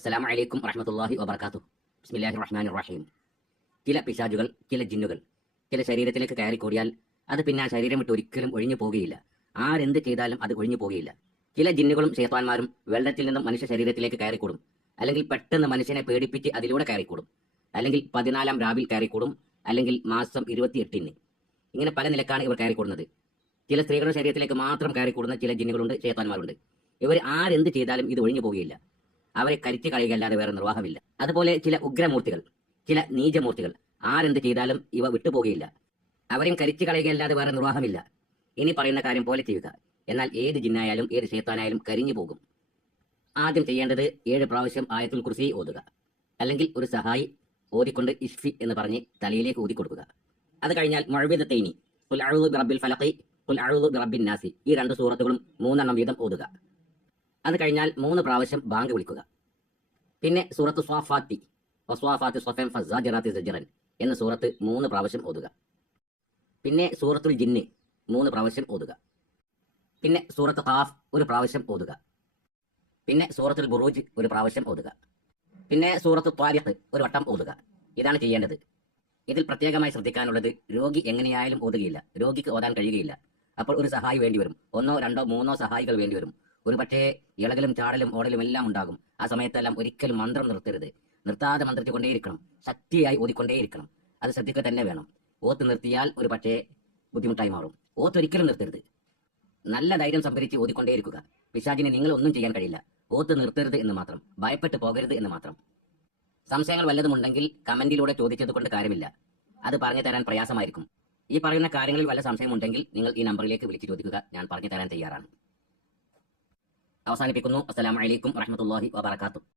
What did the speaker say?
അസ്സലാമു അലൈക്കും വറഹ്മത്തുള്ളാഹി വബർക്കാത്തു ബിസ്മില്ലാഹി റഹ്മാൻ റഹീം ചില പിശാചുകൾ ചില ജിന്നുകൾ ചില ശരീരത്തിലേക്ക് കയറി കയറിക്കൂടിയാൽ അത് പിന്നെ ആ ശരീരം വിട്ട് ഒരിക്കലും ഒഴിഞ്ഞു പോകുകയില്ല ആരെന്ത് ചെയ്താലും അത് ഒഴിഞ്ഞു പോകുകയില്ല ചില ജിന്നുകളും ചേത്താന്മാരും വെള്ളത്തിൽ നിന്നും മനുഷ്യ ശരീരത്തിലേക്ക് കയറിക്കൂടും. അല്ലെങ്കിൽ പെട്ടെന്ന് മനുഷ്യനെ പേടിപ്പിച്ച് അതിലൂടെ കയറിക്കൂടും. അല്ലെങ്കിൽ പതിനാലാം രാവിൽ കയറിക്കൂടും. അല്ലെങ്കിൽ മാസം ഇരുപത്തിയെട്ടിന്. ഇങ്ങനെ പല നിലക്കാണ് ഇവർ കയറിക്കൂടുന്നത്. ചില സ്ത്രീകളുടെ ശരീരത്തിലേക്ക് മാത്രം കയറിക്കൂടുന്ന ചില ജിന്നുകളുണ്ട് ചേത്താന്മാരുണ്ട് ഇവർ ആരെന്ത് ചെയ്താലും ഇത് ഒഴിഞ്ഞു പോകുകയില്ല അവരെ കരിച്ചു കളയുകയല്ലാതെ വേറെ നിർവാഹമില്ല. അതുപോലെ ചില ഉഗ്രമൂർത്തികൾ ചില നീചമൂർത്തികൾ ആരെന്ത് ചെയ്താലും ഇവ വിട്ടുപോകുകയില്ല. അവരെയും കരിച്ചു കളയുകയല്ലാതെ വേറെ നിർവാഹമില്ല. ഇനി പറയുന്ന കാര്യം പോലെ ചെയ്യുക. എന്നാൽ ഏത് ജിന്നായാലും ഏത് ക്ഷേത്താനായാലും കരിഞ്ഞു പോകും. ആദ്യം ചെയ്യേണ്ടത് ഏഴ് പ്രാവശ്യം ആയത്തുൽ കുർസി ഓതുക. അല്ലെങ്കിൽ ഒരു സഹായി ഓതിക്കൊണ്ട് ഇഷ്ഫി എന്ന് പറഞ്ഞ് തലയിലേക്ക് ഊതി കൊടുക്കുക അത് കഴിഞ്ഞാൽ മഴവിത തൈനി കുൽ അഴുതു ബിറബിൽ ഫലഖി കുൽ അഴുതു ബിറബിൻ നാസി ഈ രണ്ട് സൂറത്തുകളും മൂന്നെണ്ണം വീതം ഓതുക. അത് കഴിഞ്ഞാൽ മൂന്ന് പ്രാവശ്യം ബാങ്ക് വിളിക്കുക. പിന്നെ സൂറത്ത് സ്വാഫാത്തി വസ്വാഫാത്തി സ്വഫൻ സജറൻ എന്ന സൂറത്ത് മൂന്ന് പ്രാവശ്യം ഓതുക. പിന്നെ സൂറത്തുൽ ജിന്ന് മൂന്ന് പ്രാവശ്യം ഓതുക. പിന്നെ സൂറത്ത് ഖാഫ് ഒരു പ്രാവശ്യം ഓതുക. പിന്നെ സൂറത്തുൽ ബുറൂജ് ഒരു പ്രാവശ്യം ഓതുക. പിന്നെ സൂറത്ത് ത്വാരിഖ് ഒരു വട്ടം ഓതുക. ഇതാണ് ചെയ്യേണ്ടത്. ഇതിൽ പ്രത്യേകമായി ശ്രദ്ധിക്കാനുള്ളത് രോഗി എങ്ങനെയായാലും ഓതുകയില്ല. രോഗിക്ക് ഓതാൻ കഴിയുകയില്ല. അപ്പോൾ ഒരു സഹായി വേണ്ടി വരും. ഒന്നോ രണ്ടോ മൂന്നോ സഹായികൾ വേണ്ടിവരും ഒരു പക്ഷേ ഇളകലും ചാടലും ഓടലും എല്ലാം ഉണ്ടാകും. ആ സമയത്തെല്ലാം ഒരിക്കലും മന്ത്രം നിർത്തരുത്. നിർത്താതെ മന്ത്രിച്ചു കൊണ്ടേയിരിക്കണം. ശക്തിയായി ഓതിക്കൊണ്ടേയിരിക്കണം. അത് ശ്രദ്ധിക്കുക തന്നെ വേണം. ഓത്ത് നിർത്തിയാൽ ഒരു പക്ഷേ ബുദ്ധിമുട്ടായി മാറും. ഓത്ത് ഒരിക്കലും നിർത്തരുത്. നല്ല ധൈര്യം സംഭരിച്ച് ഓതിക്കൊണ്ടേയിരിക്കുക. പിശാചിനെ നിങ്ങൾ ഒന്നും ചെയ്യാൻ കഴിയില്ല. ഓത്ത് നിർത്തരുത് എന്ന് മാത്രം. ഭയപ്പെട്ട് പോകരുത് എന്ന് മാത്രം. സംശയങ്ങൾ വല്ലതും ഉണ്ടെങ്കിൽ കമന്റിലൂടെ ചോദിച്ചത് കൊണ്ട് കാര്യമില്ല. അത് പറഞ്ഞു തരാൻ പ്രയാസമായിരിക്കും. ഈ പറയുന്ന കാര്യങ്ങളിൽ വല്ല സംശയമുണ്ടെങ്കിൽ നിങ്ങൾ ഈ നമ്പറിലേക്ക് വിളിച്ചു ചോദിക്കുക. ഞാൻ പറഞ്ഞു തരാൻ തയ്യാറാണ്. അവസാനിപ്പിക്കുന്നു. അസ്സലാമു അലൈക്കും വറഹ്മത്തുള്ളാഹി വബറകാതുഹു.